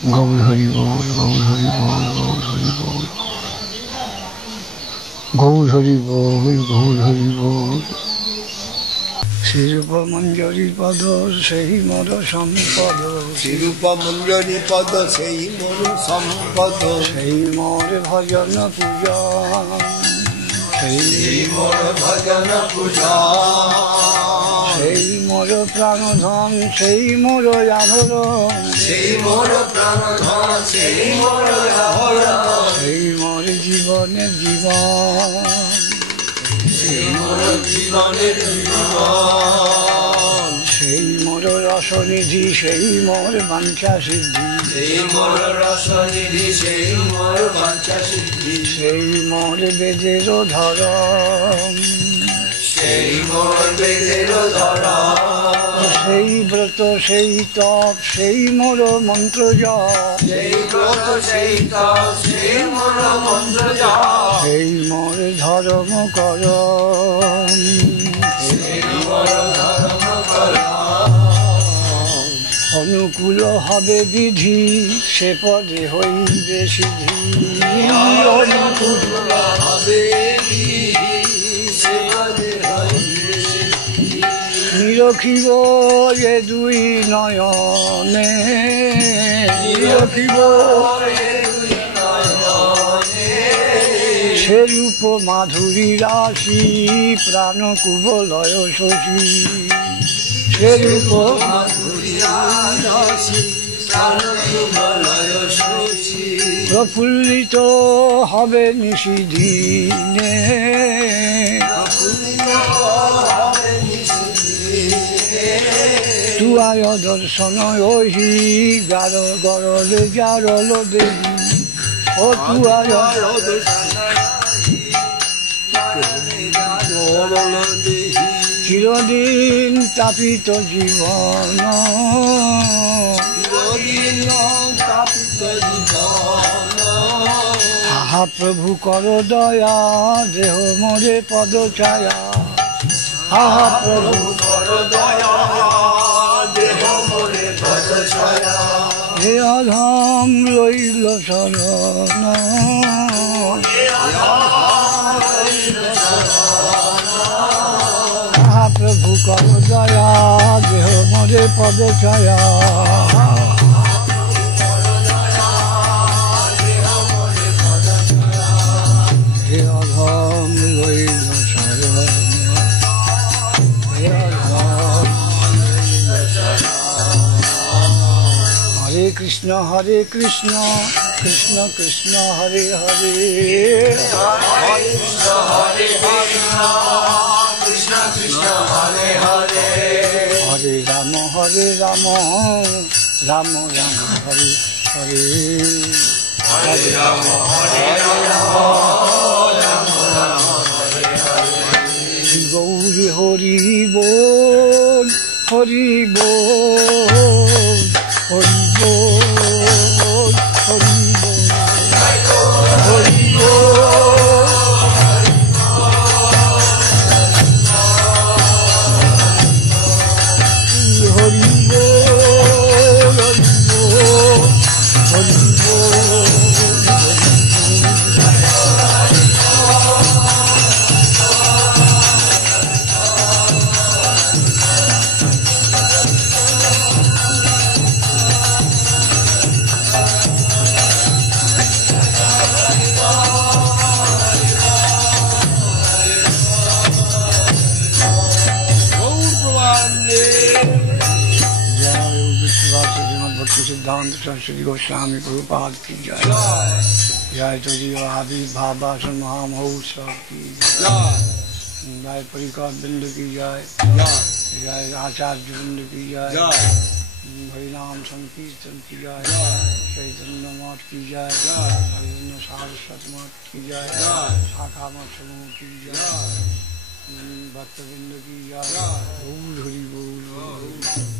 গৌর হরি বল, গৌর হরি বল, গৌর হরি বল, গৌর হরি বল, গৌর হরি বল। শ্রীরূপ মঞ্জরি পদ সেই মোর সম্পদ, শ্রীরূপ মঞ্জরি পদ সেই মোর সম্পদ, সেই মোর ভজন পূজা, সেই মোর ভজন পূজা, সেই মোর প্রাণধন, সেই মোর আভরণ, সেই মোর প্রাণধন, সেই মোর আভরণ, সেই মোর জীবনের জীবন, সেই মোর জীবনের জীবন, সেই মোর রসনিধি, সেই মোর বাঞ্ছা সিদ্ধি, সেই মোর রসনিধি, সেই মোর বাঞ্ছা সিদ্ধি, সেই মোর বেদের ধরম, সেই মোর বেদের ধরম, সেই ব্রত, সেই তপ, সেই মোর মন্ত্র জপ, সেই ব্রত, সেই তপ, সেই মোর মন্ত্র জপ, সেই মোর ধর্ম করম, সেই মোর ধর্ম করম। অনুকূল হবে বিধি, সে পদে হইবে সিদ্ধি, অনুকূল হবে বিধি, সে পদে হইবে সিদ্ধি। নিরখিব এ দুই নয়নে, নিরখিব এ দুই নয়নে, সেরূপ মাধুরী রাশি, প্রাণ কুবলয় শশী, সেরূপ মাধুরী রাশি, প্রাণ কুবলয় শশী। প্রফুল্লিত হবে নিশিদিনে, প্রফুল্লিত হবে নিশিদিনে, তুয়ায় দর্শন ওহি গার গরল জারল দেবী, ও তুয়ায় চিরদিন তাপিত জীবন, আহা প্রভু কর দয়া, দেহ মোরে পদ ছায়া, আহা প্রভু হে অধম লইল শরণ, আহা প্রভু কর দয়া, দেহ মোরে পদ ছায়া, হে অধম লইল শরণ, হে অধম লইল শরণ। হরে কৃষ্ণ কৃষ্ণ কৃষ্ণ হরে হরে, হরে কৃষ্ণ কৃষ্ণ কৃষ্ণ হরে হরে, হরে রাম রাম রাম হরে হরে, হরে রাম হরে রাম, রাম রাম হরে হরে। শ্রী গৌরী হরি বল, হরি বল, হরি বল, হরি বল, হরি বল, হরি বল, হরি বল, सिद्धांत सरस्वती गोस्वामी प्रभुपाद की जय, जय तुझी आविर्भाव भाषण महामहोत्सव की जय, जय परिकर बिंद की जय, जय आचार्य बिंद की जय, हरिनाम संकीर्तन की जय, चैतन्य मठ की जय, हरिजन सारस्वत मठ की जय, शाखा मठ समूह की जय, भक्तबिंद की जय, हरि बोल।